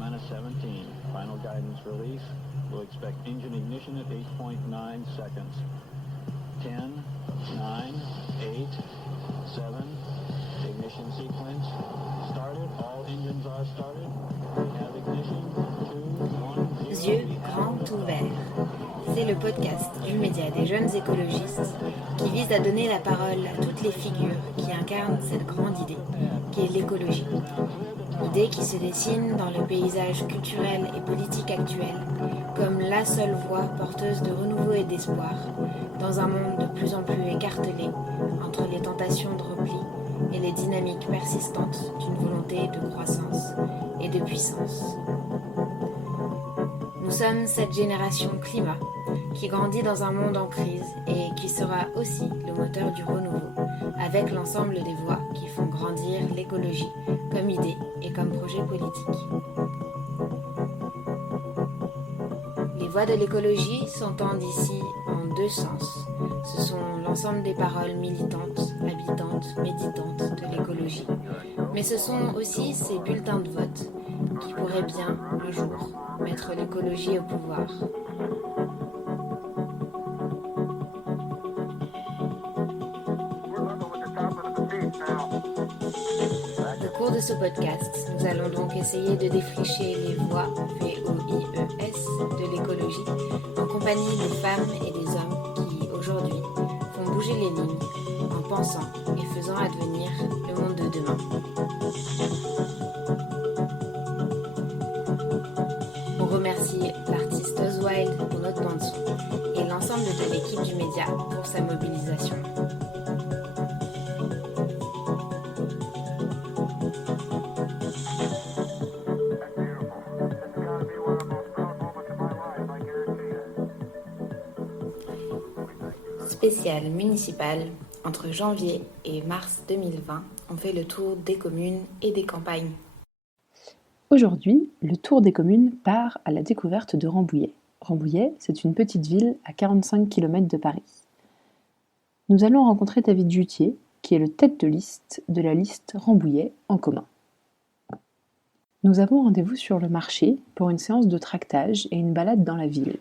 T-17, final guidance release. We'll expect engine ignition at 8.9 seconds. 10, 9, 8, 7, ignition sequence started. All engines are started. We have ignition. 2, 1, 0. Yeux grands ouverts. C'est le podcast du média des jeunes écologistes qui vise à donner la parole à toutes les figures qui incarnent cette grande idée qui est l'écologie. Idée qui se dessine dans le paysage culturel et politique actuel comme la seule voie porteuse de renouveau et d'espoir dans un monde de plus en plus écartelé entre les tentations de repli et les dynamiques persistantes d'une volonté de croissance et de puissance. Nous sommes cette génération climat qui grandit dans un monde en crise et qui sera aussi le moteur du renouveau avec l'ensemble des voix qui font grandir l'écologie comme idée et comme projet politique. Les voix de l'écologie s'entendent ici en deux sens. Ce sont l'ensemble des paroles militantes, habitantes, méditantes de l'écologie. Mais ce sont aussi ces bulletins de vote qui pourraient bien, un jour, mettre l'écologie au pouvoir. Au cours de ce podcast, nous allons donc essayer de défricher les voies VOIES de l'écologie en compagnie des femmes et des hommes qui, aujourd'hui, font bouger les lignes en pensant et faisant advenir le monde de demain. On remercie l'artiste Oswald pour notre bande-son et l'ensemble de l'équipe du média pour sa mobilisation. Spécial municipal, entre janvier et mars 2020, on fait le tour des communes et des campagnes. Aujourd'hui, le tour des communes part à la découverte de Rambouillet. Rambouillet, c'est une petite ville à 45 km de Paris. Nous allons rencontrer David Juttier, qui est le tête de liste de la liste Rambouillet en commun. Nous avons rendez-vous sur le marché pour une séance de tractage et une balade dans la ville.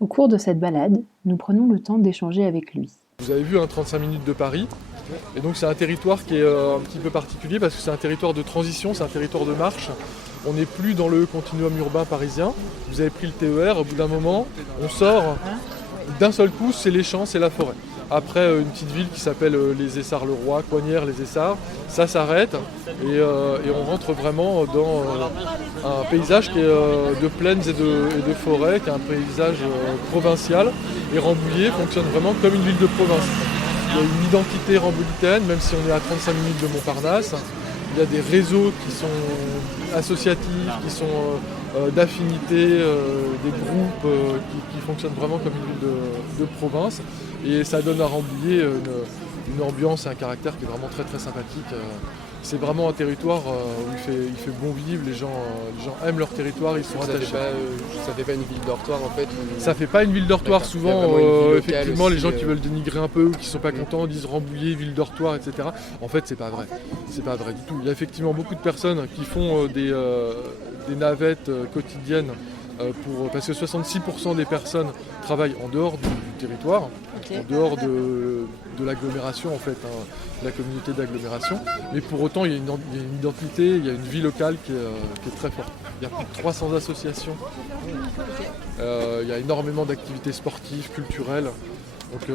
Au cours de cette balade, nous prenons le temps d'échanger avec lui. Vous avez vu 35 minutes de Paris, et donc c'est un territoire qui est un petit peu particulier parce que c'est un territoire de transition, c'est un territoire de marche. On n'est plus dans le continuum urbain parisien. Vous avez pris le TER, au bout d'un moment, on sort, d'un seul coup c'est les champs, c'est la forêt. Après une petite ville qui s'appelle les Essarts-le-Roi, Coignières, les Essarts, ça s'arrête et on rentre vraiment dans un paysage qui est de plaines et de forêts, qui est un paysage provincial. Et Rambouillet fonctionne vraiment comme une ville de province. Il y a une identité rambouillitaine, même si on est à 35 minutes de Montparnasse. Il y a des réseaux qui sont associatifs, qui sont d'affinités, des groupes qui fonctionnent vraiment comme une ville de province. Et ça donne à Rambouillet une ambiance et un caractère qui est vraiment très très sympathique. C'est vraiment un territoire où il fait bon vivre, les gens aiment leur territoire, ils sont attachés. Ça fait pas une ville dortoir en fait Ça fait pas une ville dortoir. D'accord. Souvent, effectivement, aussi, les gens qui veulent dénigrer un peu ou qui sont pas contents disent Rambouillet, ville dortoir, etc. En fait, c'est pas vrai. C'est pas vrai du tout. Il y a effectivement beaucoup de personnes qui font des navettes quotidiennes parce que 66% des personnes travaillent en dehors du territoire, en dehors de l'agglomération en fait, de la communauté d'agglomération. Mais pour autant, il y a une identité, il y a une vie locale qui est très forte. Il y a plus de 300 associations, il y a énormément d'activités sportives, culturelles. Donc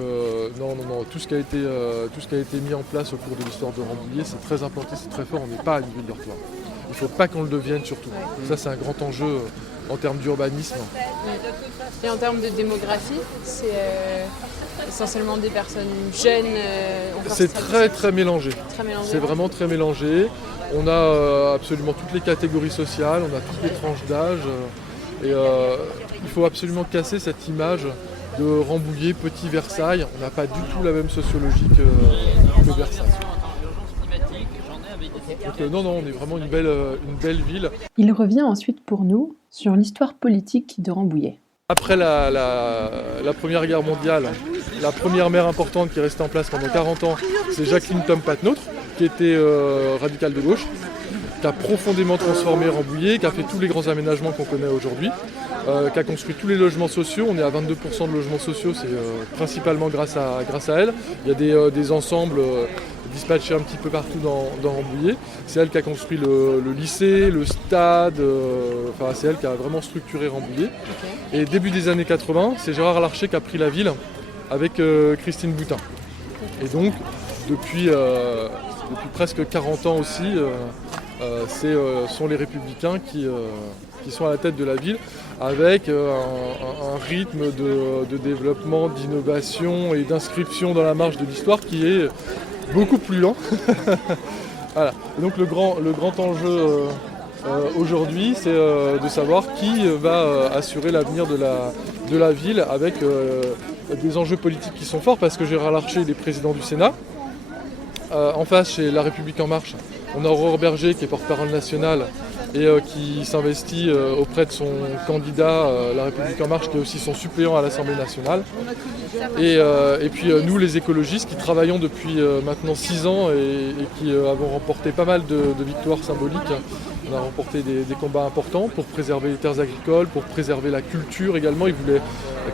non, tout ce qui a été mis en place au cours de l'histoire de Rambouillet, c'est très implanté, c'est très fort. On n'est pas à une ville dortoir. Il ne faut pas qu'on le devienne surtout. Ça, c'est un grand enjeu en termes d'urbanisme. Et en termes de démographie, c'est essentiellement des personnes jeunes. C'est très mélangé. C'est vraiment très mélangé. On a absolument toutes les catégories sociales, on a toutes les tranches d'âge. Et il faut absolument casser cette image de Rambouillet, petit Versailles. On n'a pas du tout la même sociologie que Versailles. Donc non, on est vraiment une belle ville. Il revient ensuite pour nous sur l'histoire politique de Rambouillet. Après la Première Guerre mondiale, la première maire importante qui est restée en place pendant 40 ans, c'est Jacqueline Tom-Patnôtre, qui était radicale de gauche. qui a profondément transformé Rambouillet, qui a fait tous les grands aménagements qu'on connaît aujourd'hui, qui a construit tous les logements sociaux. On est à 22% de logements sociaux, c'est principalement grâce à elle. Il y a des ensembles dispatchés un petit peu partout dans Rambouillet. C'est elle qui a construit le lycée, le stade, c'est elle qui a vraiment structuré Rambouillet. Et début des années 80, c'est Gérard Larcher qui a pris la ville avec Christine Boutin. Et donc, depuis presque 40 ans aussi, sont les Républicains qui sont à la tête de la ville, avec un rythme de développement, d'innovation et d'inscription dans la marge de l'histoire qui est beaucoup plus lent. Voilà. Et donc le grand enjeu aujourd'hui, c'est de savoir qui va assurer l'avenir de la ville avec des enjeux politiques qui sont forts, parce que Gérard Larcher il est président du Sénat. En face, chez La République En Marche, on a Aurore Berger qui est porte-parole nationale et qui s'investit auprès de son candidat La République En Marche, qui est aussi son suppléant à l'Assemblée nationale. Et puis nous, les écologistes, qui travaillons depuis maintenant 6 ans et qui avons remporté pas mal de victoires symboliques. On a remporté des combats importants pour préserver les terres agricoles, pour préserver la culture également. Ils voulaient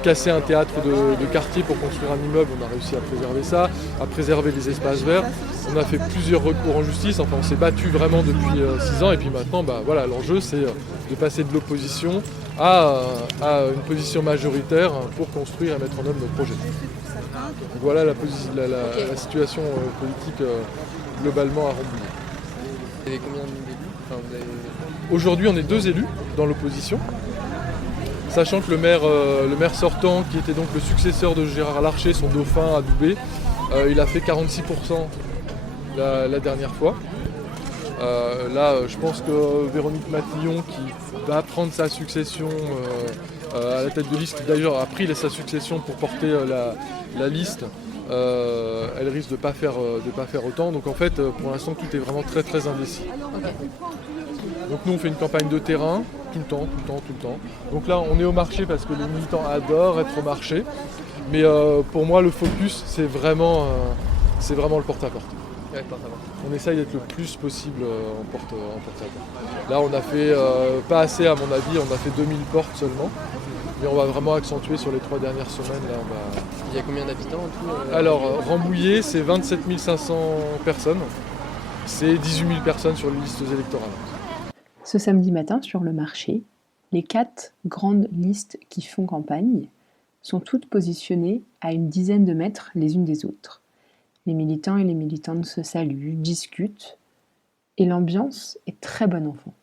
casser un théâtre de quartier pour construire un immeuble. On a réussi à préserver ça, à préserver les espaces verts. On a fait plusieurs recours en justice. Enfin, on s'est battu vraiment depuis 6 ans. Et puis maintenant, l'enjeu, c'est de passer de l'opposition à une position majoritaire pour construire et mettre en œuvre nos projets. Donc voilà la situation politique globalement à Rambouillet. Vous avez combien d'élus? Aujourd'hui, on est 2 élus dans l'opposition, sachant que le maire sortant, qui était donc le successeur de Gérard Larcher, son dauphin adoubé, il a fait 46% la dernière fois. Je pense que Véronique Matillon, qui va prendre sa succession à la tête de liste, qui d'ailleurs a pris sa succession pour porter la liste, elle risque de pas faire autant. Donc en fait, pour l'instant, tout est vraiment très très indécis. Donc nous, on fait une campagne de terrain tout le temps. Donc là, on est au marché parce que les militants adorent être au marché. Mais pour moi, le focus, c'est vraiment le porte-à-porte. On essaye d'être le plus possible en porte-à-porte. Là, on a fait pas assez à mon avis, on a fait 2000 portes seulement. Mais on va vraiment accentuer sur les 3 dernières semaines. Là, Il y a combien d'habitants en tout Alors, Rambouillet, c'est 27 500 personnes. C'est 18 000 personnes sur les listes électorales. Ce samedi matin, sur le marché, les 4 grandes listes qui font campagne sont toutes positionnées à une dizaine de mètres les unes des autres. Les militants et les militantes se saluent, discutent, et l'ambiance est très bonne enfant.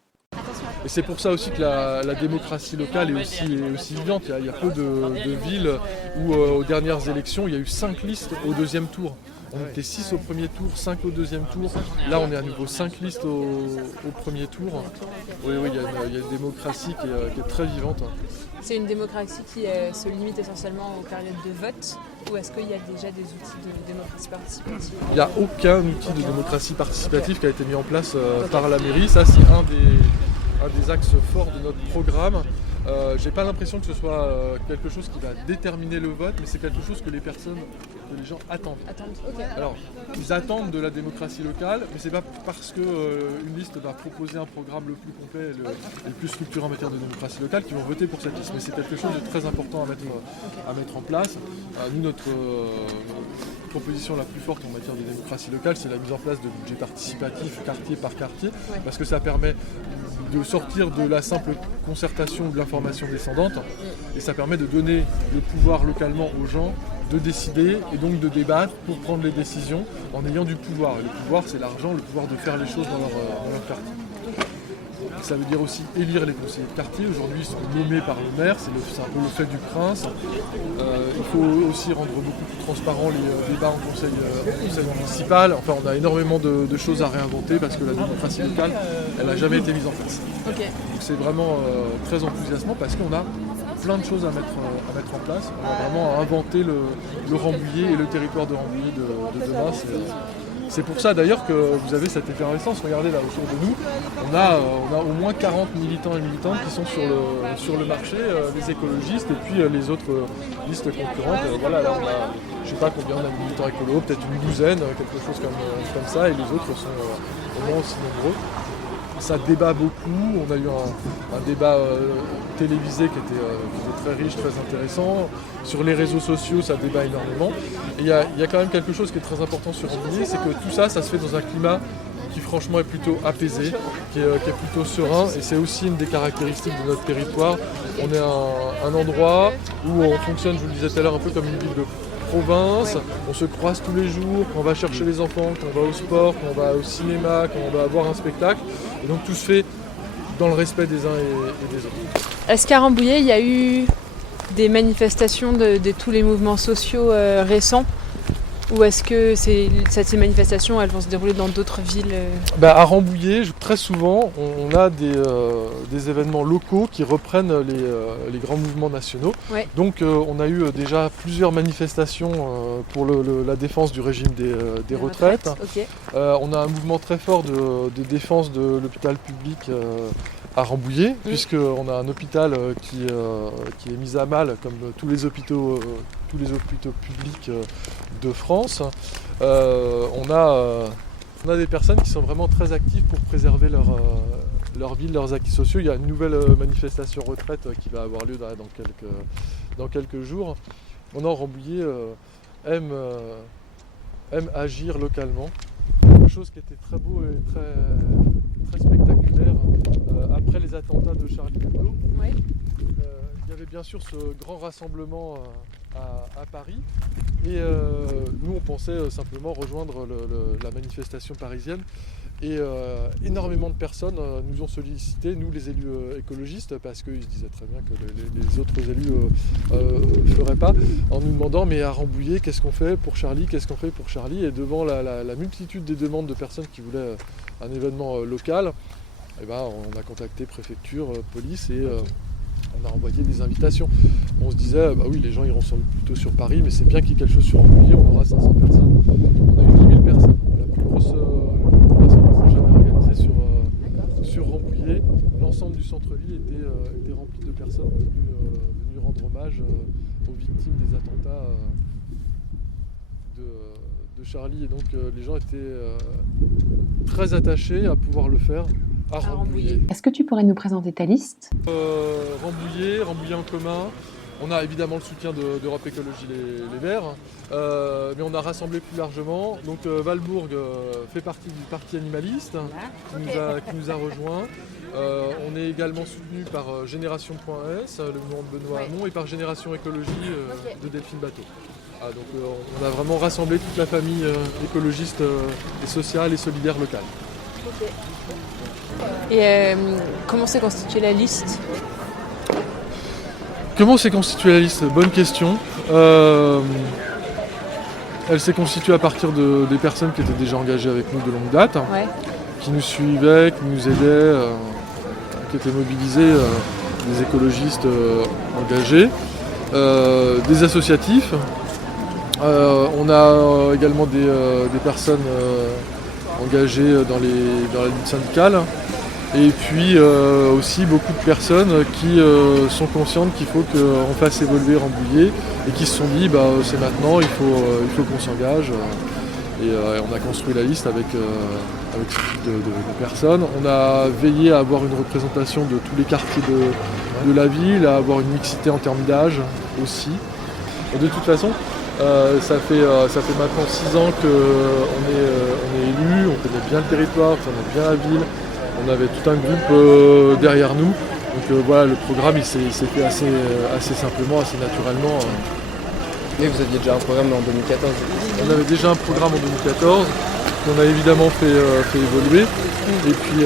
Et c'est pour ça aussi que la démocratie locale est aussi vivante. Il y a peu de villes où, aux dernières élections, il y a eu 5 listes au 2e tour. On était 6 au premier tour, 5 au 2e tour. Là, on est à nouveau 5 listes au premier tour. Oui, il y a une démocratie qui est très vivante. C'est une démocratie qui se limite essentiellement aux périodes de vote, ou est-ce qu'il y a déjà des outils de démocratie participative? Il n'y a aucun outil de démocratie participative qui a été mis en place par la mairie. Ça, c'est un des axes forts de notre programme. J'ai pas l'impression que ce soit quelque chose qui va déterminer le vote, mais c'est quelque chose que les gens attendent. Okay. Alors, ils attendent de la démocratie locale, mais c'est pas parce qu'une liste va proposer un programme le plus complet et le plus structuré en matière de démocratie locale qu'ils vont voter pour cette liste. Mais c'est quelque chose de très important à mettre en place. Nous, notre proposition la plus forte en matière de démocratie locale, c'est la mise en place de budgets participatifs quartier par quartier, parce que ça permet de sortir de la simple concertation ou de l'information descendante, et ça permet de donner le pouvoir localement aux gens de décider et donc de débattre pour prendre les décisions en ayant du pouvoir. Et le pouvoir, c'est l'argent, le pouvoir de faire les choses dans leur quartier. Ça veut dire aussi élire les conseillers de quartier. Aujourd'hui, ils sont nommés par le maire, c'est un peu le fait du prince. Il faut aussi rendre beaucoup plus transparents les débats en conseil municipal. Enfin, on a énormément de choses à réinventer parce que la démocratie locale, elle n'a jamais été mise en place. Okay. Donc c'est vraiment très enthousiasmant parce qu'on a plein de choses à mettre en place. On a vraiment inventé le Rambouillet et le territoire de Rambouillet de demain. C'est pour ça d'ailleurs que vous avez cette effervescence. Regardez là autour de nous, on a au moins 40 militants et militantes qui sont sur le marché, les écologistes et puis les autres listes concurrentes. Voilà, là on a, je sais pas combien on a de militants écolos, peut-être une douzaine, quelque chose comme ça, et les autres sont au moins aussi nombreux. ça débat beaucoup. On a eu un débat télévisé qui était très riche, très intéressant. Sur les réseaux sociaux, ça débat énormément. Et il y a quand même quelque chose qui est très important sur Rambouillet, c'est que tout ça, ça se fait dans un climat qui franchement est plutôt apaisé, qui est plutôt serein, et c'est aussi une des caractéristiques de notre territoire. On est un endroit où on fonctionne, je vous le disais tout à l'heure, un peu comme une ville de province. On se croise tous les jours, quand on va chercher les enfants, quand on va au sport, quand on va au cinéma, quand on va voir un spectacle. Et donc tout se fait dans le respect des uns et des autres. Est-ce qu'à Rambouillet, il y a eu des manifestations de tous les mouvements sociaux récents? Ou est-ce que ces manifestations elles vont se dérouler dans d'autres villes? À Rambouillet, très souvent, on a des événements locaux qui reprennent les grands mouvements nationaux. Ouais. Donc on a eu déjà plusieurs manifestations pour la défense du régime des retraites. Okay. On a un mouvement très fort de défense de l'hôpital public à Rambouillet, puisqu'on a un hôpital qui est mis à mal, comme tous les hôpitaux publics de France. On a des personnes qui sont vraiment très actives pour préserver leur ville, leurs acquis sociaux. Il y a une nouvelle manifestation retraite qui va avoir lieu dans quelques jours. Rambouillet aime agir localement. Quelque chose qui était très beau et très spectaculaire après les attentats de Charlie Hebdo. Ouais. Il y avait bien sûr ce grand rassemblement à Paris et nous on pensait simplement rejoindre la manifestation parisienne et énormément de personnes nous ont sollicité, nous les élus écologistes, parce qu'ils se disaient très bien que les autres élus ne feraient pas, en nous demandant mais à Rambouillet qu'est-ce qu'on fait pour Charlie, et devant la multitude des demandes de personnes qui voulaient un événement local, on a contacté préfecture, police et on a envoyé des invitations. On se disait, oui, les gens iront plutôt sur Paris, mais c'est bien qu'il y ait quelque chose sur Rambouillet, on aura 500 personnes. On a eu 10 000 personnes. La plus grosse rassemblement jamais organisée sur Rambouillet. L'ensemble du centre-ville était rempli de personnes venues rendre hommage aux victimes des attentats de Charlie. Et donc les gens étaient très attachés à pouvoir le faire à Rambouillet. Est-ce que tu pourrais nous présenter ta liste? Rambouillet en commun. On a évidemment le soutien d'Europe Écologie Les Verts, mais on a rassemblé plus largement. Donc Valbourg fait partie du parti animaliste qui nous a rejoints. On est également soutenu par Génération.s, le mouvement de Benoît Hamon, et par Génération Écologie de Delphine Bateau. Donc on a vraiment rassemblé toute la famille écologiste et sociale et solidaire locale. Okay. Et comment s'est constituée la liste? Comment s'est constituée la liste? Bonne question. Elle s'est constituée à partir des personnes qui étaient déjà engagées avec nous de longue date, qui nous suivaient, qui nous aidaient, qui étaient mobilisés, des écologistes engagés, des associatifs. On a également des personnes engagées dans la lutte syndicale. Et puis aussi beaucoup de personnes qui sont conscientes qu'il faut qu'on fasse évoluer Rambouillet et qui se sont dit c'est maintenant, il faut qu'on s'engage. Et on a construit la liste avec ce type de personnes. On a veillé à avoir une représentation de tous les quartiers de la ville, à avoir une mixité en termes d'âge aussi. Et de toute façon, ça fait maintenant 6 ans qu'on est élu, on connaît bien le territoire, on connaît bien la ville. On avait tout un groupe derrière nous. Donc voilà, le programme il s'est fait assez simplement, assez naturellement. Mais vous aviez déjà un programme en 2014? On avait déjà un programme en 2014 qu'on a évidemment fait évoluer. Et puis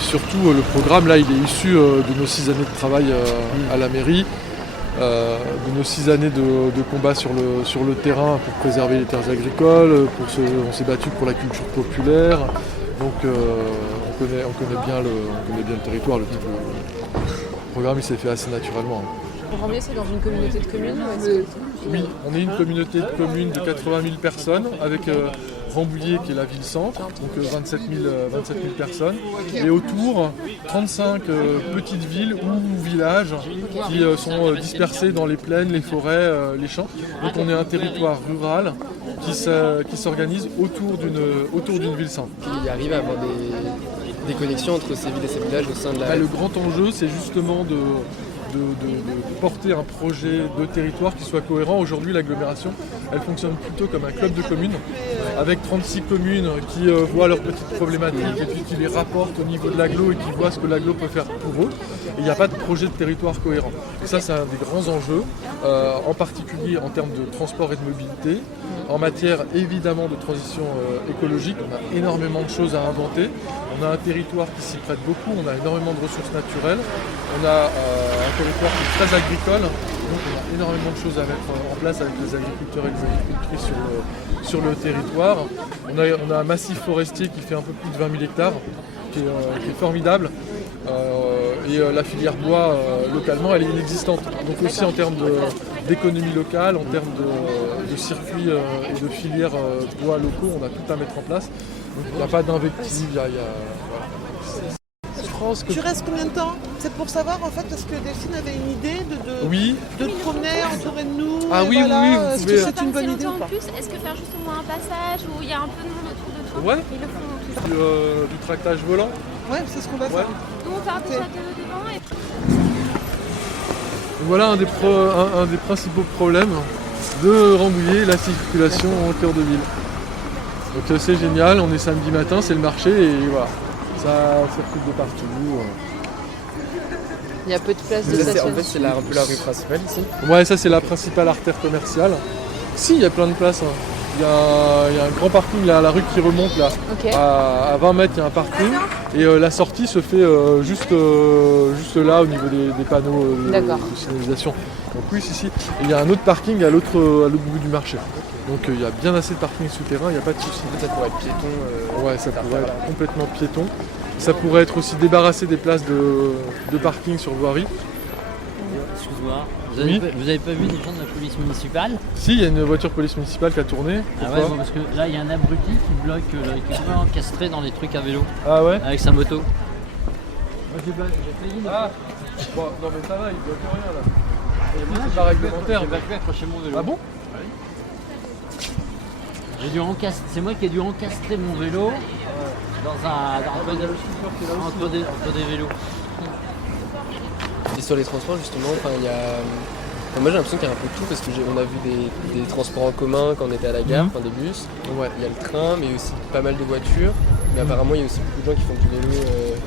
surtout, le programme là, il est issu de nos 6 années de travail à la mairie, de nos 6 années de combat sur le terrain pour préserver les terres agricoles. On s'est battu pour la culture populaire. Donc on connaît bien le territoire. Le programme il s'est fait assez naturellement. Rambouillet, c'est dans une communauté de communes? Oui, on est une communauté de communes de 80 000 personnes avec Rambouillet qui est la ville-centre, donc 27 000 personnes. Et autour, 35 petites villes ou villages qui sont dispersés dans les plaines, les forêts, les champs. Donc on est un territoire rural qui s'organise autour d'une ville-centre. Il arrive à avoir des connexions entre ces villes et ces villages au sein de la... Le grand enjeu, c'est justement de porter un projet de territoire qui soit cohérent. Aujourd'hui, l'agglomération, elle fonctionne plutôt comme un club de communes, avec 36 communes qui voient leurs petites problématiques et puis qui les rapportent au niveau de l'agglo et qui voient ce que l'agglo peut faire pour eux. Et il n'y a pas de projet de territoire cohérent. Et ça, c'est un des grands enjeux, en particulier en termes de transport et de mobilité. En matière, évidemment, de transition écologique, on a énormément de choses à inventer. On a un territoire qui s'y prête beaucoup, on a énormément de ressources naturelles. On a un territoire qui est très agricole, donc on a énormément de choses à mettre en place avec les agriculteurs et les agricultrices sur le territoire. On a un massif forestier qui fait un peu plus de 20 000 hectares, qui est formidable. Et la filière bois, localement, elle est inexistante. Donc aussi en termes d'économie locale, en termes de circuits et de filières bois locaux, on a tout à mettre en place. Donc il n'y a pas d'invective, voilà. Tu restes combien de temps? C'est pour savoir en fait, parce que Delphine avait une idée de te promener entouré de nous. Ah oui, voilà. oui, vous Est-ce pouvez. que c'est une bonne idée ou En pas? plus, est-ce que faire juste au moins un passage où il y a un peu de monde autour de toi? Ouais. Ils le font tous. Du tractage volant. Ouais, c'est ce qu'on va Ouais. faire. Nous, on part déjà devant et Voilà un des principaux problèmes de Rambouillet, la circulation en cœur de ville. Donc c'est génial, on est samedi matin, c'est le marché et voilà, ça circule de partout. Il y a peu de place de Ça, c'est, en stationnement. fait, c'est un peu la rue principale ici. Ouais, ça c'est la principale artère commerciale. Si, il y a plein de places. Hein. Il y a un grand parking là, à la rue qui remonte là. Ok. À 20 mètres, il y a un parking. Et la sortie se fait juste là au niveau des panneaux D'accord. de signalisation. Donc oui, si. Et il y a un autre parking à l'autre bout du marché. Donc il y a bien assez de parking souterrain, il n'y a pas de souci. Ça pourrait être piéton. Ouais, ça pourrait être complètement piéton. Ça pourrait être aussi débarrassé des places de parking sur voirie. Excuse-moi, Oui. vous avez pas vu des gens de la police municipale? Si, il y a une voiture police municipale qui a tourné. Ah ouais, Pourquoi bon, parce que là il y a un abruti qui bloque, qui est complètement encastré dans les trucs à vélo Ah ouais. avec sa moto. J'ai failli. Ah bon, non mais ça va, il bloque rien là. C'est pas réglementaire. J'ai pas pu accrocher mon vélo. Ah bon? J'ai dû encastrer, c'est moi qui ai dû encastrer mon vélo entre des vélos. Et sur les transports, justement, il y a... moi j'ai l'impression qu'il y a un peu de tout, parce qu'on a vu des transports en commun quand on était à la gare, des bus. Ouais. Il y a le train, mais aussi pas mal de voitures. Mais apparemment, il y a aussi beaucoup de gens qui font du vélo.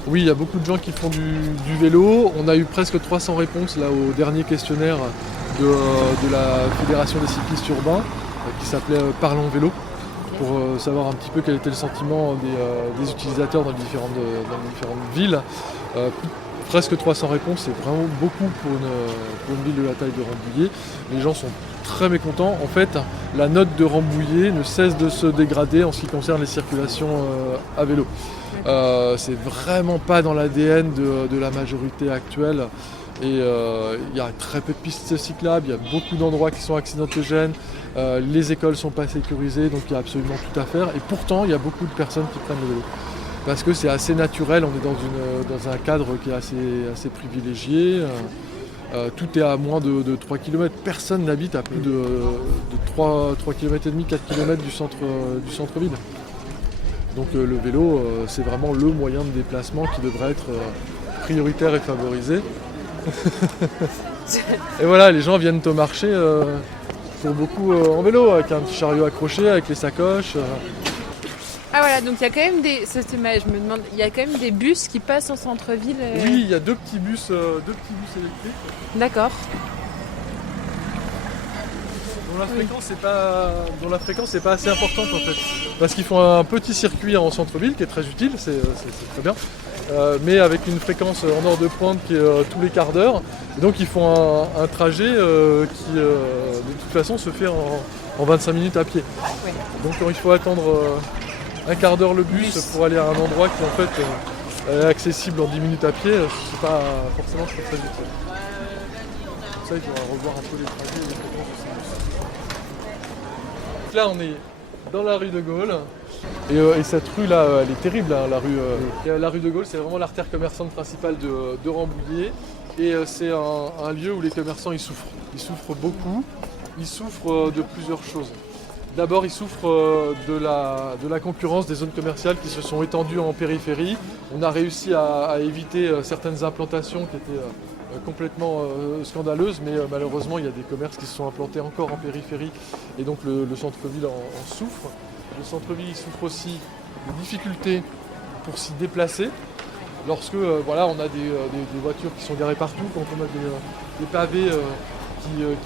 Oui, il y a beaucoup de gens qui font du vélo. On a eu presque 300 réponses là au dernier questionnaire de la Fédération des cyclistes urbains qui s'appelait Parlons vélo, pour savoir un petit peu quel était le sentiment des utilisateurs dans les différentes villes. Presque 300 réponses, c'est vraiment beaucoup pour une ville de la taille de Rambouillet. Les gens sont très mécontents. En fait, la note de Rambouillet ne cesse de se dégrader en ce qui concerne les circulations à vélo. C'est vraiment pas dans l'ADN de la majorité actuelle. Et il y a très peu de pistes cyclables, il y a beaucoup d'endroits qui sont accidentogènes, les écoles sont pas sécurisées, donc il y a absolument tout à faire. Et pourtant, il y a beaucoup de personnes qui prennent le vélo. Parce que c'est assez naturel, on est dans un cadre qui est assez privilégié. Tout est à moins de 3 km. Personne n'habite à plus de 3 km et demi, 4 km du centre-ville. Donc le vélo, c'est vraiment le moyen de déplacement qui devrait être prioritaire et favorisé. Et voilà, les gens viennent au marché pour beaucoup en vélo, avec un petit chariot accroché, avec les sacoches. Ah voilà, donc il y a quand même je me demande, il y a quand même des bus qui passent en centre-ville. Oui, il y a deux petits bus électriques. D'accord. Dont la fréquence n'est pas assez importante en fait. Parce qu'ils font un petit circuit en centre-ville qui est très utile, c'est très bien. Mais avec une fréquence en heure de pointe qui est tous les quarts d'heure. Et donc ils font un trajet qui de toute façon se fait en 25 minutes à pied. Ouais. Donc quand il faut attendre un quart d'heure le bus pour aller à un endroit qui en fait est accessible en 10 minutes à pied, c'est pas forcément très utile. Pour ça il faudra revoir un peu les trajets et les fréquences aussi. Là on est dans la rue de Gaulle et cette rue là elle est terrible hein, la rue de Gaulle, c'est vraiment l'artère commerçante principale de Rambouillet et c'est un lieu où les commerçants ils souffrent beaucoup, ils souffrent de plusieurs choses. D'abord, ils souffrent de la concurrence des zones commerciales qui se sont étendues en périphérie. On a réussi à éviter certaines implantations qui étaient complètement scandaleuses, mais malheureusement, il y a des commerces qui se sont implantés encore en périphérie, et donc le centre-ville en souffre. Le centre-ville, il souffre aussi de difficultés pour s'y déplacer. Lorsque on a des voitures qui sont garées partout, quand on a des pavés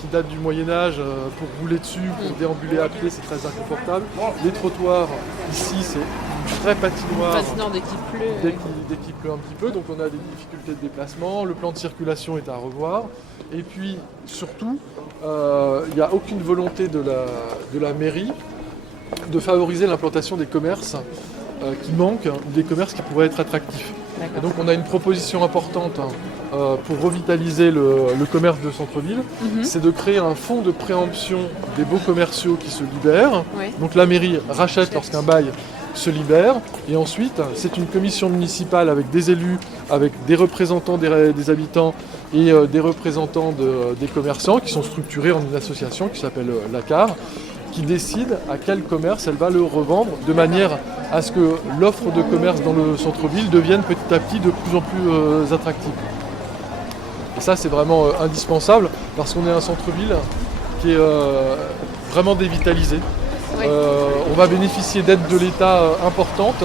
qui datent du Moyen-Âge pour rouler dessus, pour déambuler à pied, c'est très inconfortable. Les trottoirs, ici, c'est une vraie patinoire. Fascinant dès qu'il pleut. Dès qu'il pleut un petit peu, donc on a des difficultés de déplacement, le plan de circulation est à revoir. Et puis, surtout, il n'y a aucune volonté de la mairie de favoriser l'implantation des commerces qui manquent, des commerces qui pourraient être attractifs. Et donc on a une proposition importante pour revitaliser le commerce de centre-ville, c'est de créer un fonds de préemption des baux commerciaux qui se libèrent. Ouais. Donc la mairie rachète lorsqu'un bail se libère, et ensuite c'est une commission municipale avec des élus, avec des représentants des habitants et des représentants des commerçants qui sont structurés en une association qui s'appelle l'ACAR, qui décide à quel commerce elle va le revendre, de manière à ce que l'offre de commerce dans le centre-ville devienne petit à petit de plus en plus attractive. Et ça, c'est vraiment indispensable, parce qu'on est un centre-ville qui est vraiment dévitalisé. Oui. On va bénéficier d'aides de l'État importantes,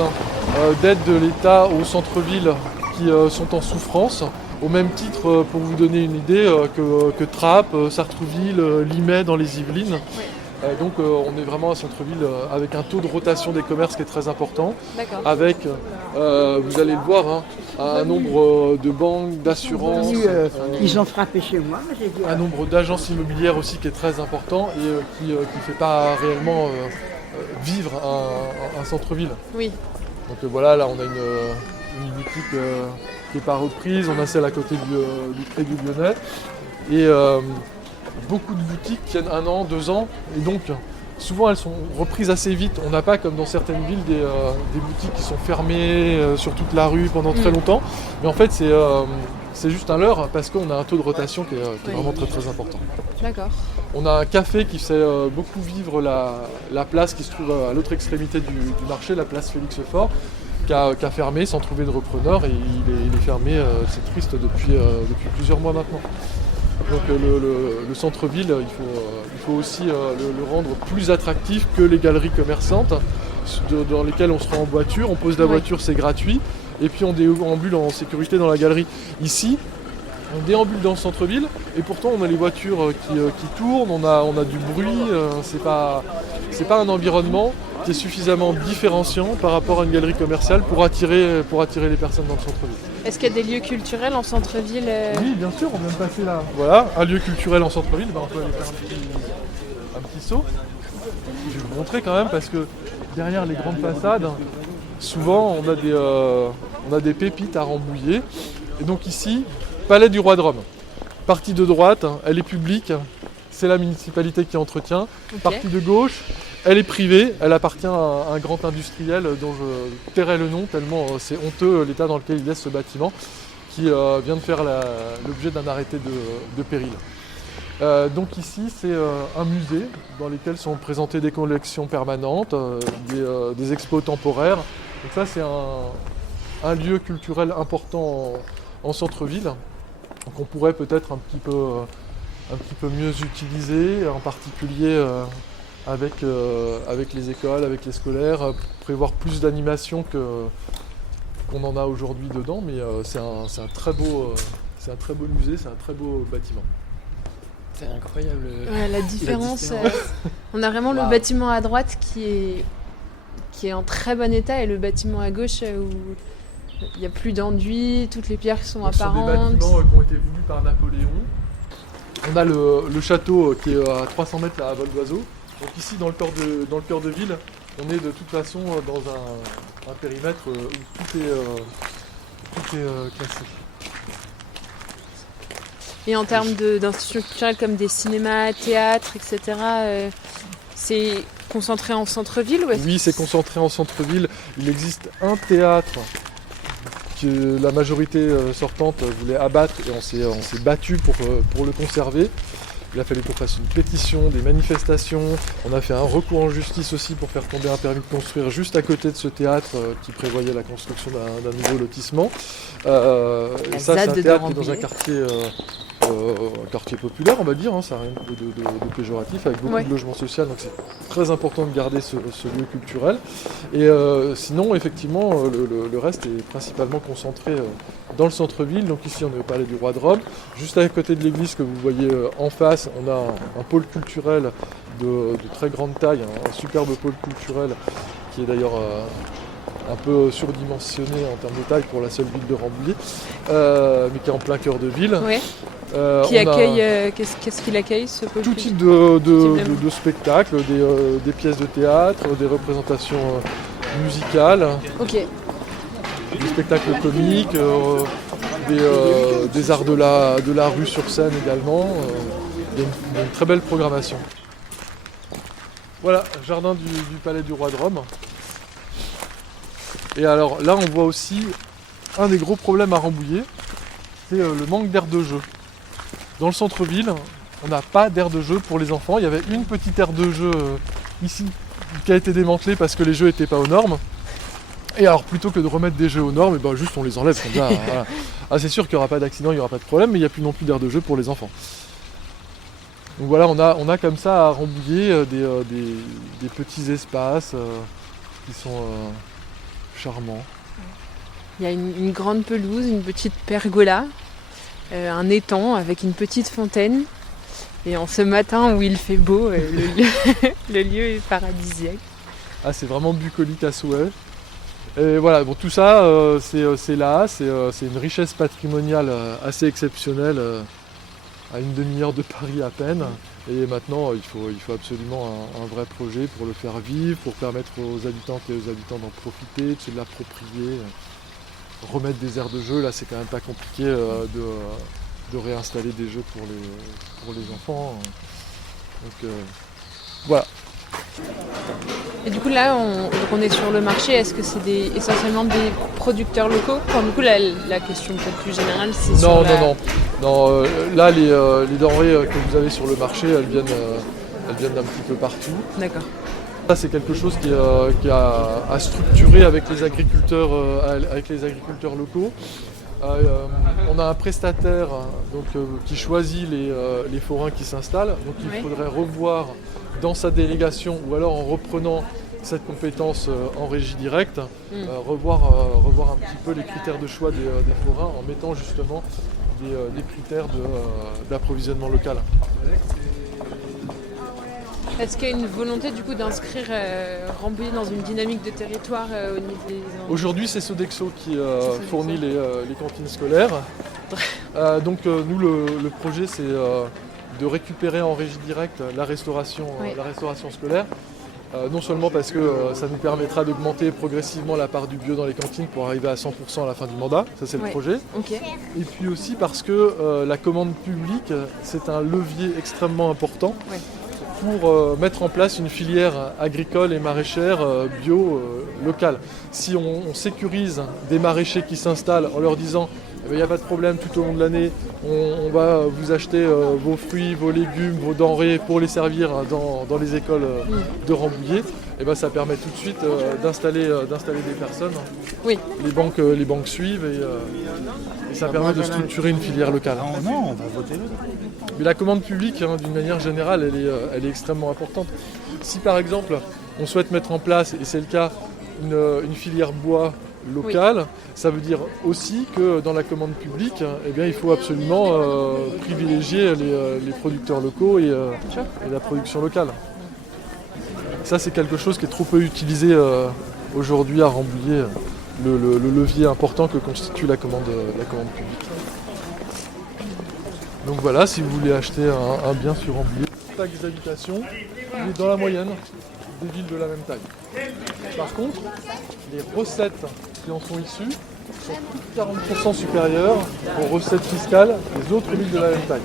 d'aides de l'État aux centres-villes qui sont en souffrance, au même titre, pour vous donner une idée, que Trappes, Sartrouville, Limay dans les Yvelines. Oui. Donc on est vraiment un centre-ville avec un taux de rotation des commerces qui est très important, avec, vous allez le voir, un nombre de banques, d'assurances, ils ont frappé chez moi, j'ai dit. Un nombre d'agences immobilières aussi qui est très important et qui ne fait pas réellement vivre un centre-ville. Oui. Donc voilà, là on a une boutique qui n'est pas reprise, on a celle à côté du Pré du Lyonnais. Et beaucoup de boutiques tiennent 1 an, 2 ans, et donc souvent elles sont reprises assez vite. On n'a pas, comme dans certaines villes, des boutiques qui sont fermées sur toute la rue pendant très longtemps, mais en fait c'est juste un leurre, parce qu'on a un taux de rotation qui est vraiment très très important. D'accord. On a un café qui fait beaucoup vivre la place qui se trouve à l'autre extrémité du marché, la place Félix-Faure, qui a fermé sans trouver de repreneur, et il est fermé, c'est triste, depuis plusieurs mois maintenant. Donc le centre-ville, il faut aussi le rendre plus attractif que les galeries commerçantes dans lesquelles on se rend en voiture, on pose la voiture, c'est gratuit, et puis on déambule en sécurité dans la galerie. Ici, on déambule dans le centre-ville, et pourtant on a les voitures qui tournent, on a du bruit, c'est pas un environnement qui est suffisamment différenciant par rapport à une galerie commerciale pour attirer les personnes dans le centre-ville. Est-ce qu'il y a des lieux culturels en centre-ville Oui, bien sûr, on vient de passer là. Voilà, un lieu culturel en centre-ville, on peut aller faire un petit saut. Je vais vous montrer quand même, parce que derrière les grandes façades, souvent on a des pépites à Rambouillet. Et donc ici, Palais du Roi de Rome. Partie de droite, elle est publique, c'est la municipalité qui entretient. Okay. Partie de gauche, elle est privée, elle appartient à un grand industriel dont je tairai le nom tellement c'est honteux l'état dans lequel il laisse ce bâtiment, qui vient de faire l'objet d'un arrêté de péril. Donc ici c'est un musée dans lequel sont présentées des collections permanentes, des expos temporaires. Donc ça c'est un lieu culturel important en centre-ville, donc on pourrait peut-être un petit peu mieux utiliser, en particulier avec les écoles, avec les scolaires, prévoir plus d'animation qu'on en a aujourd'hui dedans, mais c'est un très beau musée, c'est un très beau bâtiment. C'est incroyable. Ouais, la différence. On a vraiment le bâtiment à droite qui est en très bon état, et le bâtiment à gauche où il n'y a plus d'enduit, toutes les pierres sont apparentes. Ce sont des bâtiments qui ont été voulus par Napoléon. On a le château qui est à 300 mètres à vol d'oiseau. Donc ici, dans le cœur de ville, on est de toute façon dans un périmètre où tout est classé. Et en termes d'institutions culturelles comme des cinémas, théâtres, etc., c'est concentré en centre-ville ou est-ce Oui, c'est concentré en centre-ville. Il existe un théâtre que la majorité sortante voulait abattre, et on s'est battu pour le conserver. Il a fallu qu'on fasse une pétition, des manifestations. On a fait un recours en justice aussi pour faire tomber un permis de construire juste à côté de ce théâtre qui prévoyait la construction d'un nouveau lotissement. Ça, c'est un théâtre qui est dans un quartier populaire, on va dire, hein, ça n'a rien de péjoratif, avec beaucoup de logements sociaux, donc c'est très important de garder ce lieu culturel. Et sinon, effectivement, le reste est principalement concentré dans le centre-ville. Donc ici, on est au Palais du Roi de Rome. Juste à côté de l'église que vous voyez en face, on a un pôle culturel de très grande taille, un superbe pôle culturel qui est d'ailleurs un peu surdimensionné en termes de taille pour la seule ville de Rambouillet, mais qui est en plein cœur de ville. Ouais. Qui accueille, qu'est-ce qu'il accueille, ce pôle? Tout type de spectacles, des pièces de théâtre, des représentations musicales, des spectacles comiques, des arts de la rue sur scène également. Il y a une très belle programmation. Voilà, jardin du Palais du Roi de Rome. Et alors là, on voit aussi un des gros problèmes à Rambouillet, c'est le manque d'aire de jeu. Dans le centre-ville, on n'a pas d'aire de jeu pour les enfants. Il y avait une petite aire de jeu ici qui a été démantelée parce que les jeux n'étaient pas aux normes. Et alors plutôt que de remettre des jeux aux normes, juste on les enlève comme ça. Voilà. Ah, c'est sûr qu'il n'y aura pas d'accident, il n'y aura pas de problème, mais il n'y a plus non plus d'aire de jeu pour les enfants. Donc voilà, on a comme ça à Rambouillet des petits espaces qui sont charmants. Il y a une grande pelouse, une petite pergola, un étang avec une petite fontaine. Et en ce matin où il fait beau, le lieu est paradisiaque. Ah, c'est vraiment bucolique à souhait. Et voilà, bon, tout ça, c'est là, c'est une richesse patrimoniale assez exceptionnelle, à une demi-heure de Paris à peine. Et maintenant, il faut absolument un vrai projet pour le faire vivre, pour permettre aux habitantes et aux habitants d'en profiter, de se l'approprier, remettre des aires de jeu. Là, c'est quand même pas compliqué de réinstaller des jeux pour les enfants. Donc voilà. Et du coup là on est sur le marché, est-ce que c'est essentiellement des producteurs locaux? Enfin, du coup la question peut-être plus générale c'est Non, là les denrées que vous avez sur le marché elles viennent d'un petit peu partout. D'accord. Ça c'est quelque chose qui a à structurer avec les agriculteurs locaux. On a un prestataire qui choisit les forains qui s'installent, donc il faudrait revoir dans sa délégation ou alors en reprenant cette compétence en régie directe, revoir un petit peu les critères de choix des forains en mettant justement des critères d'approvisionnement local. Est-ce qu'il y a une volonté du coup d'inscrire Rambouillet dans une dynamique de territoire au niveau des... Aujourd'hui c'est Sodexo qui fournit les cantines scolaires. Donc nous le projet c'est de récupérer en régie directe la restauration scolaire. Non seulement parce que ça nous permettra d'augmenter progressivement la part du bio dans les cantines pour arriver à 100% à la fin du mandat, ça c'est le projet. Et puis aussi parce que la commande publique c'est un levier extrêmement important pour mettre en place une filière agricole et maraîchère bio locale. Si on sécurise des maraîchers qui s'installent en leur disant il n'y a pas de problème, tout au long de l'année, on va vous acheter vos fruits, vos légumes, vos denrées pour les servir dans les écoles de Rambouillet, et ben ça permet tout de suite d'installer des personnes. Oui. Les banques suivent et ça permet de structurer une filière locale. Non, on va voter. Mais la commande publique, d'une manière générale, elle est extrêmement importante. Si par exemple, on souhaite mettre en place, et c'est le cas, une filière bois locale, ça veut dire aussi que dans la commande publique, il faut absolument privilégier les producteurs locaux et la production locale. Ça, c'est quelque chose qui est trop peu utilisé aujourd'hui à Rambouillet, le levier important que constitue la commande publique. Donc voilà, si vous voulez acheter un bien sur Rambouillet, la taxe d'habitation est dans la moyenne des villes de la même taille. Par contre, les recettes qui en sont issues sont 40% supérieures aux recettes fiscales des autres villes de la même taille.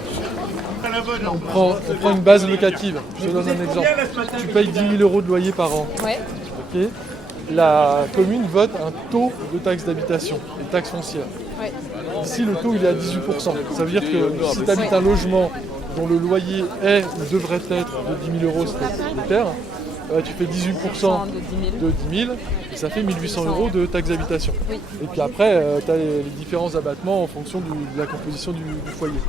On prend une base locative, je te donne un exemple. Tu payes 10 000 € de loyer par an. Okay. La commune vote un taux de taxe d'habitation, une taxe foncière. Ici, le taux il est à 18%. Ça veut dire que si tu habites un logement dont le loyer est ou devrait être de 10 000 euros si tu es propriétaire, tu fais 18% de 10 000 et ça fait 1 800 euros de taxe d'habitation. Oui. Et puis après, tu as les différents abattements en fonction de la composition du foyer.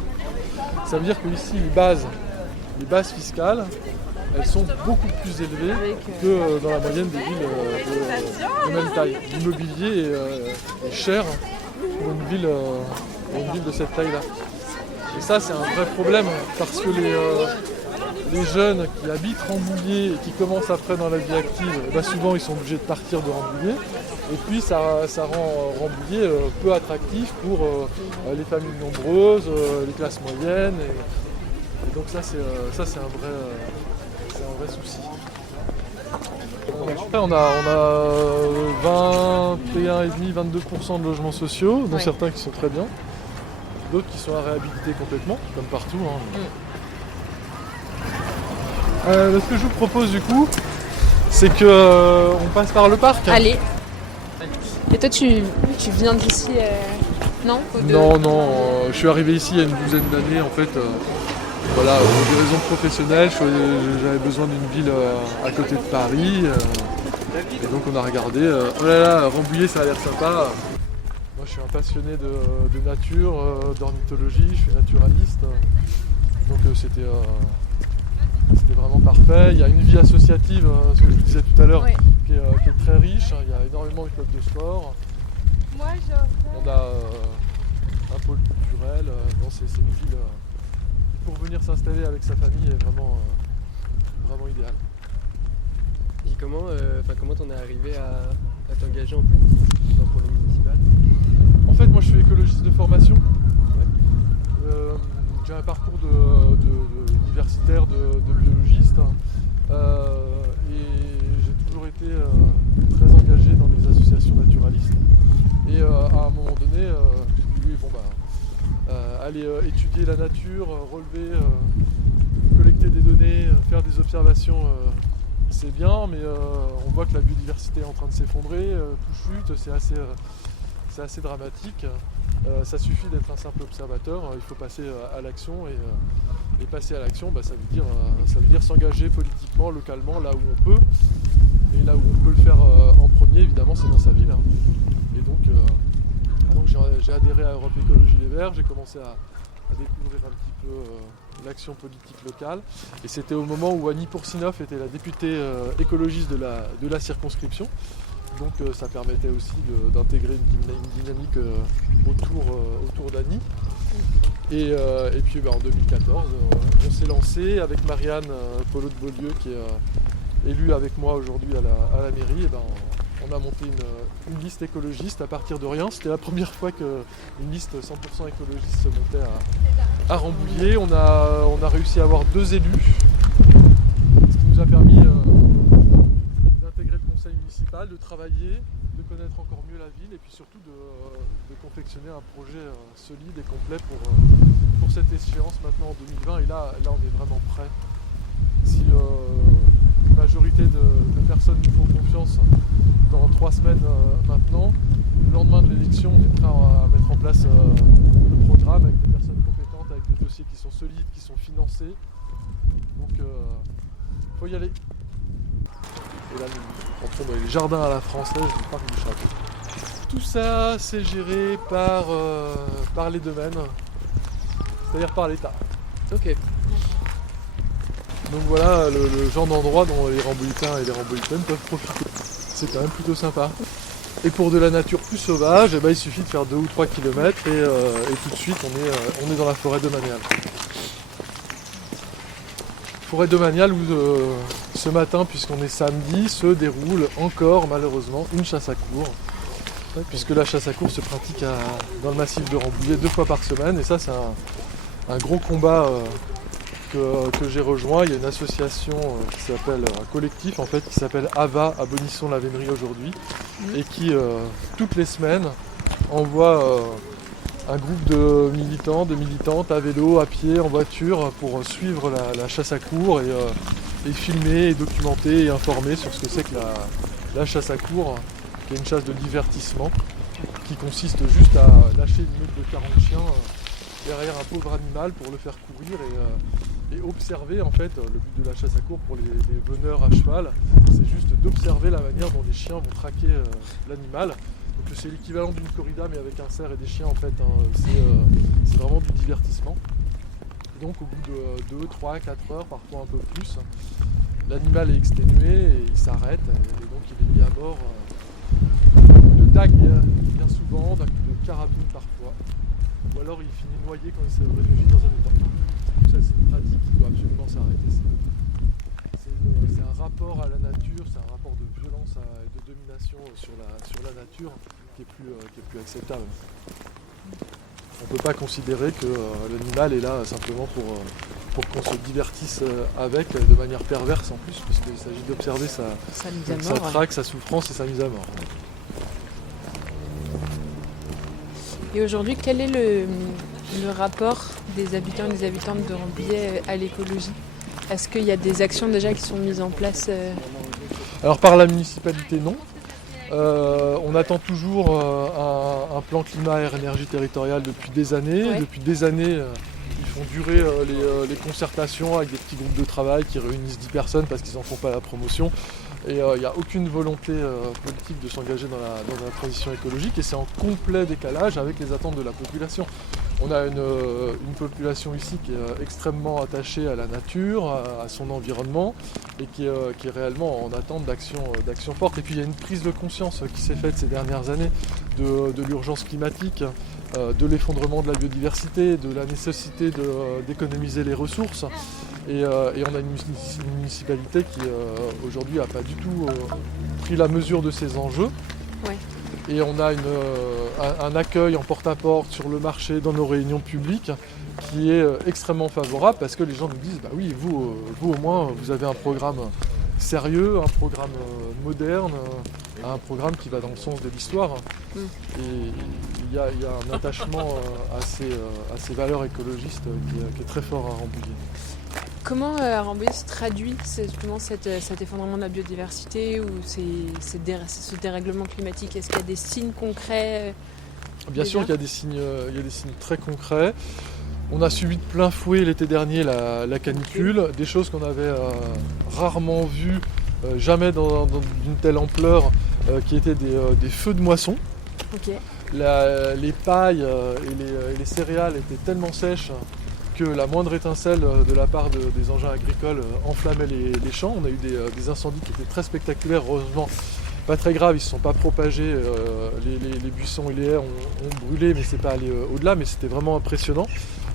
Ça veut dire que ici, les bases fiscales, elles sont beaucoup plus élevées que dans la moyenne des villes de même taille. L'immobilier est cher pour une ville de cette taille-là. Et ça, c'est un vrai problème parce que les jeunes qui habitent Rambouillet et qui commencent après dans la vie active, souvent ils sont obligés de partir de Rambouillet. Et puis ça rend Rambouillet peu attractif pour les familles nombreuses, les classes moyennes. Et donc ça c'est un vrai souci. Après, on a 21,5-22% de logements sociaux, dont certains qui sont très bien, d'autres qui sont à réhabiliter complètement, comme partout. Ce que je vous propose du coup, c'est qu'on passe par le parc. Allez. Et toi tu viens d'ici non Non, je suis arrivé ici il y a une douzaine d'années en fait. Voilà, pour des raisons professionnelles, j'avais besoin d'une ville à côté de Paris. Et donc on a regardé, oh là là, Rambouillet ça a l'air sympa. Moi je suis un passionné de nature, d'ornithologie, je suis naturaliste. Donc c'était vraiment parfait. Il y a une vie associative, ce que je vous disais tout à l'heure, qui est très riche. Il y a énormément de clubs de sport. On a un pôle culturel. C'est une ville pour venir s'installer avec sa famille est vraiment idéal. Et comment t'en es arrivé à t'engager en plus pour le municipal? En fait, moi je suis écologiste de formation. J'ai un parcours universitaire de biologiste et j'ai toujours été très engagé dans des associations naturalistes. Et à un moment donné, aller étudier la nature, relever, collecter des données, faire des observations, c'est bien, mais on voit que la biodiversité est en train de s'effondrer, tout chute, c'est assez dramatique. Ça suffit d'être un simple observateur, il faut passer à l'action et passer à l'action, ça veut dire s'engager politiquement, localement, là où on peut. Et là où on peut le faire en premier, évidemment, c'est dans sa ville. Et donc j'ai adhéré à Europe Écologie Les Verts, j'ai commencé à découvrir un petit peu l'action politique locale. Et c'était au moment où Annie Pourcinoff était la députée écologiste de la circonscription. Donc ça permettait aussi d'intégrer une dynamique autour d'Annie. Et puis en 2014, on s'est lancé avec Marianne Polo de Beaulieu qui est élue avec moi aujourd'hui à la mairie. Et on a monté une liste écologiste à partir de rien. C'était la première fois qu'une liste 100% écologiste se montait à Rambouillet. On a réussi à avoir 2 élus, ce qui nous a permis d'intégrer le conseil municipal, de travailler, de connaître encore mieux la ville et puis surtout de confectionner un projet solide et complet pour cette échéance maintenant en 2020. Et là on est vraiment prêt. Si la majorité de personnes nous font confiance dans 3 semaines maintenant, le lendemain de l'élection, on est prêt à mettre en place le programme avec des personnes compétentes, avec des dossiers qui sont solides, qui sont financés. Donc faut y aller. Et là nous entrons dans les jardins à la française du parc du Château. Tout ça c'est géré par les domaines, c'est-à-dire par l'État. Ok. Donc voilà le genre d'endroit dont les Rambouilletains et les Rambouilletaines peuvent profiter. C'est quand même plutôt sympa. Et pour de la nature plus sauvage, il suffit de faire 2 ou 3 km et tout de suite on est dans la forêt domaniale. Forêt domaniale où ce matin, puisqu'on est samedi, se déroule encore malheureusement une chasse à courre. Puisque la chasse à courre se pratique dans le massif de Rambouillet 2 fois par semaine. Et ça c'est un gros combat que j'ai rejoint. Il y a une association qui s'appelle, un collectif en fait, qui s'appelle AVA, à Bonisson-la-Vénerie aujourd'hui, et qui toutes les semaines envoie un groupe de militants, de militantes à vélo, à pied, en voiture pour suivre la chasse à courre et filmer, et documenter et informer sur ce que c'est que la chasse à courre, qui est une chasse de divertissement qui consiste juste à lâcher une meute de 40 chiens derrière un pauvre animal pour le faire courir et observer en fait. Le but de la chasse à courre pour les veneurs à cheval, c'est juste d'observer la manière dont les chiens vont traquer l'animal. Donc c'est l'équivalent d'une corrida mais avec un cerf et des chiens en fait, c'est vraiment du divertissement. Donc au bout de 2, 3, 4 heures, parfois un peu plus, l'animal est exténué et il s'arrête et donc il est mis à mort de dague bien souvent, d'un coup de carabine parfois, ou alors il finit noyé quand il se réfugie dans un étang. Donc ça c'est une pratique qui doit absolument s'arrêter. C'est un rapport à la nature, c'est un rapport de violence et de domination sur la nature qui est plus acceptable. On ne peut pas considérer que l'animal est là simplement pour qu'on se divertisse avec de manière perverse en plus, puisqu'il s'agit d'observer sa traque, sa souffrance et sa mise à mort. Et aujourd'hui, quel est le rapport des habitants et des habitantes de Rambouillet à l'écologie ? Est-ce qu'il y a des actions déjà qui sont mises en place Alors par la municipalité, non. On attend toujours un plan climat air énergie territorial depuis des années. Ouais. Depuis des années, ils font durer les concertations avec des petits groupes de travail qui réunissent 10 personnes parce qu'ils n'en font pas la promotion. Et il n'y a aucune volonté politique de s'engager dans la transition écologique et c'est en complet décalage avec les attentes de la population. On a une population ici qui est extrêmement attachée à la nature, à son environnement et qui est réellement en attente d'actions fortes. Et puis il y a une prise de conscience qui s'est faite ces dernières années de l'urgence climatique, de l'effondrement de la biodiversité, de la nécessité d'économiser les ressources. Et on a une municipalité qui aujourd'hui n'a pas du tout pris la mesure de ces enjeux. Ouais. Et on a un accueil en porte-à-porte sur le marché, dans nos réunions publiques, qui est extrêmement favorable parce que les gens nous disent bah oui, vous au moins, vous avez un programme sérieux, un programme moderne, un programme qui va dans le sens de l'histoire. Et il y a un attachement à ces valeurs écologistes qui est très fort à Rambouillet. Comment à Rambouillet se traduit justement cet effondrement de la biodiversité ou ce dérèglement climatique ? Est-ce qu'il y a des signes concrets Bien sûr qu'il y a des signes très concrets. On a subi de plein fouet l'été dernier la canicule, des choses qu'on avait rarement vues, jamais d'une telle ampleur, qui étaient des feux de moisson. Okay. Les pailles et les céréales étaient tellement sèches que la moindre étincelle de la part des engins agricoles enflammait les champs. On a eu des incendies qui étaient très spectaculaires, heureusement pas très graves, ils ne se sont pas propagés, les buissons et les haies ont brûlé, mais c'est pas allé au-delà, mais c'était vraiment impressionnant.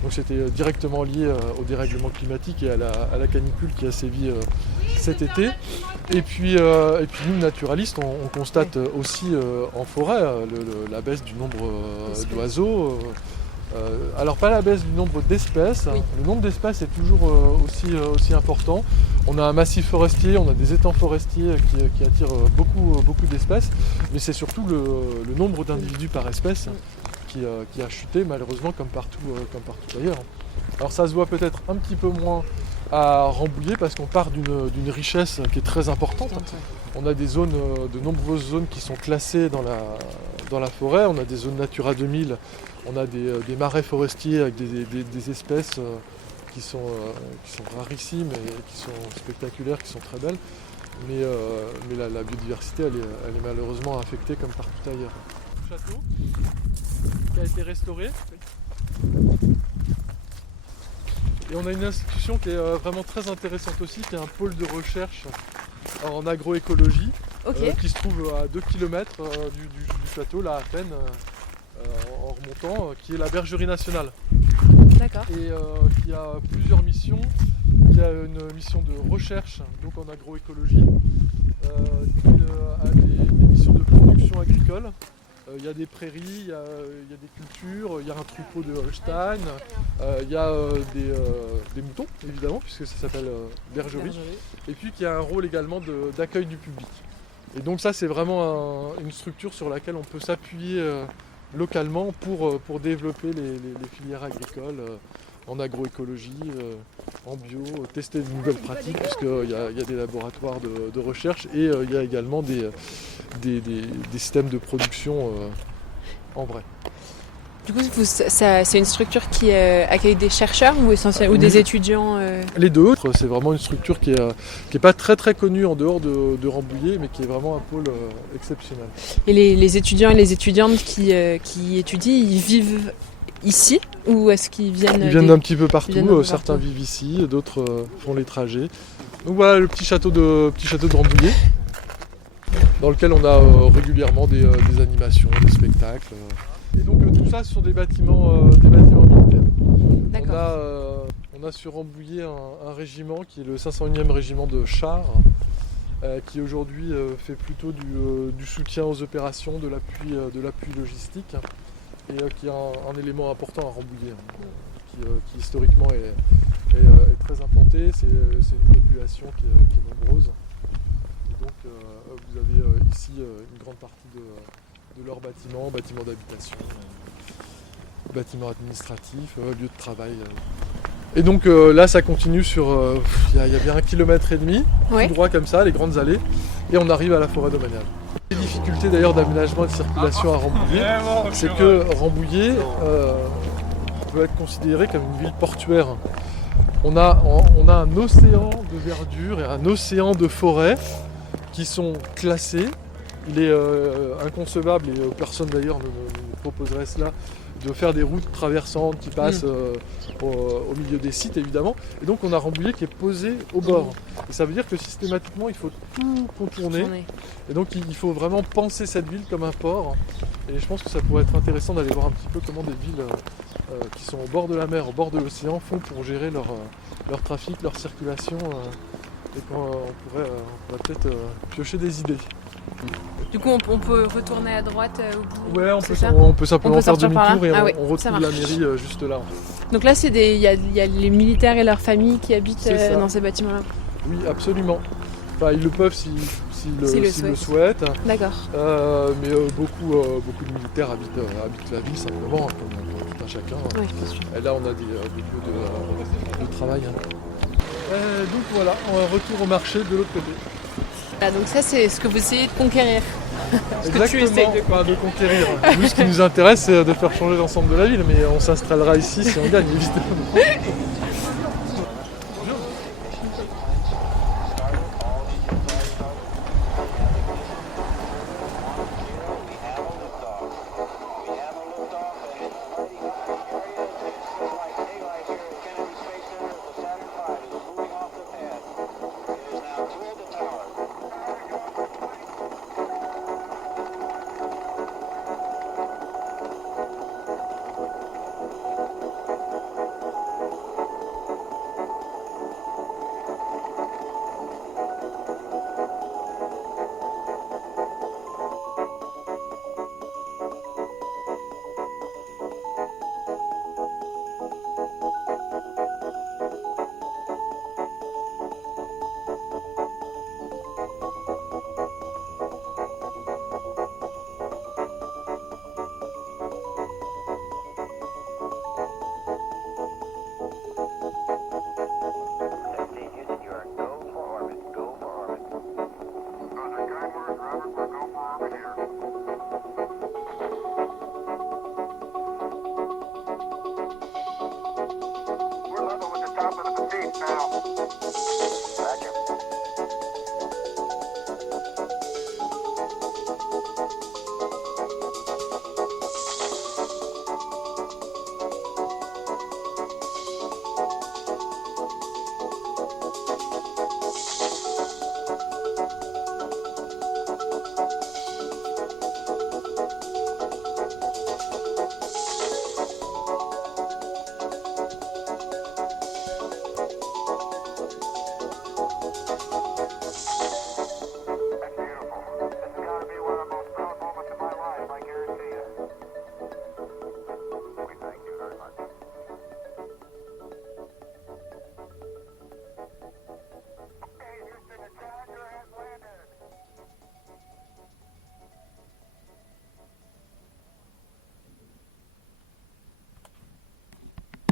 Donc c'était directement lié au dérèglement climatique et à la canicule qui a sévi cet été. Et puis nous, naturalistes, on constate aussi en forêt la baisse du nombre d'oiseaux. Alors pas la baisse du nombre d'espèces, oui. Le nombre d'espèces est toujours aussi important. On a un massif forestier, on a des étangs forestiers qui attirent beaucoup d'espèces, mais c'est surtout le nombre d'individus par espèce qui a chuté malheureusement comme partout ailleurs. Alors ça se voit peut-être un petit peu moins à Rambouillet parce qu'on part d'une richesse qui est très importante. On a de nombreuses zones qui sont classées dans la forêt, on a des zones Natura 2000, on a des marais forestiers avec des espèces qui sont rarissimes et qui sont spectaculaires, qui sont très belles. Mais la biodiversité, elle est malheureusement affectée comme partout ailleurs. Le château qui a été restauré. Et on a une institution qui est vraiment très intéressante aussi, qui est un pôle de recherche en agroécologie, qui se trouve à 2 km du château, là à peine, en remontant, qui est la Bergerie nationale. D'accord. Et qui a plusieurs missions. Il y a une mission de recherche donc en agroécologie, qui a des missions de production agricole. Il y a des prairies, il y a des cultures, il y a un troupeau de Holstein, il y a des moutons évidemment puisque ça s'appelle bergerie. Et puis qui a un rôle également d'accueil du public. Et donc ça c'est vraiment une structure sur laquelle on peut s'appuyer localement pour développer les filières agricoles en agroécologie, en bio, tester de nouvelles pratiques puisqu'il y a des laboratoires de recherche et il y a également des systèmes de production en vrai. Du coup, c'est une structure qui accueille des chercheurs ou des étudiants Les deux. C'est vraiment une structure qui est pas très très connue en dehors de Rambouillet, mais qui est vraiment un pôle exceptionnel. Et les étudiants et les étudiantes qui étudient, ils vivent ici ou est-ce qu'ils viennent Ils viennent d'un petit peu partout. Certains vivent ici, d'autres font les trajets. Donc voilà le petit château de Rambouillet, dans lequel on a régulièrement des animations, des spectacles. Et donc tout ça ce sont des bâtiments militaires. D'accord. On a sur Rambouillet un régiment qui est le 501e régiment de chars, qui aujourd'hui fait plutôt du soutien aux opérations, de l'appui logistique, et qui est un élément important à Rambouillet, qui historiquement est très implanté. C'est une population qui est nombreuse. Et donc vous avez ici une grande partie de leurs bâtiments d'habitation, bâtiments administratifs, lieux de travail. Et donc là ça continue sur, il y a bien 1,5 km, tout droit comme ça, les grandes allées, et on arrive à la forêt domaniale. Les difficultés d'ailleurs d'aménagement et de circulation à Rambouillet, c'est que Rambouillet peut être considéré comme une ville portuaire. On a un océan de verdure et un océan de forêts qui sont classés. Il est inconcevable, et personne d'ailleurs ne proposerait cela, de faire des routes traversantes qui passent au milieu des sites évidemment. Et donc on a Rambouillet qui est posé au bord. Et ça veut dire que systématiquement il faut tout contourner. Et donc il faut vraiment penser cette ville comme un port. Et je pense que ça pourrait être intéressant d'aller voir un petit peu comment des villes qui sont au bord de la mer, au bord de l'océan, font pour gérer leur trafic, leur circulation. Et qu'on pourrait peut-être piocher des idées. Du coup, on peut retourner à droite au bout. Ouais, on peut simplement faire demi-tour et on retrouve la mairie juste là. Donc là, il y a les militaires et leurs familles qui habitent dans ces bâtiments-là. Oui, absolument. Enfin, ils le peuvent s'ils le souhaitent. D'accord. Mais beaucoup de militaires habitent la ville simplement, comme tout un chacun. Ouais, je pense. Et là, on a des lieux de travail. Donc voilà, un retour au marché de l'autre côté. Ah, donc ça, c'est ce que vous essayez de conquérir. Exactement, de conquérir. Nous, ce qui nous intéresse, c'est de faire changer l'ensemble de la ville, mais on s'installera ici si on gagne, évidemment.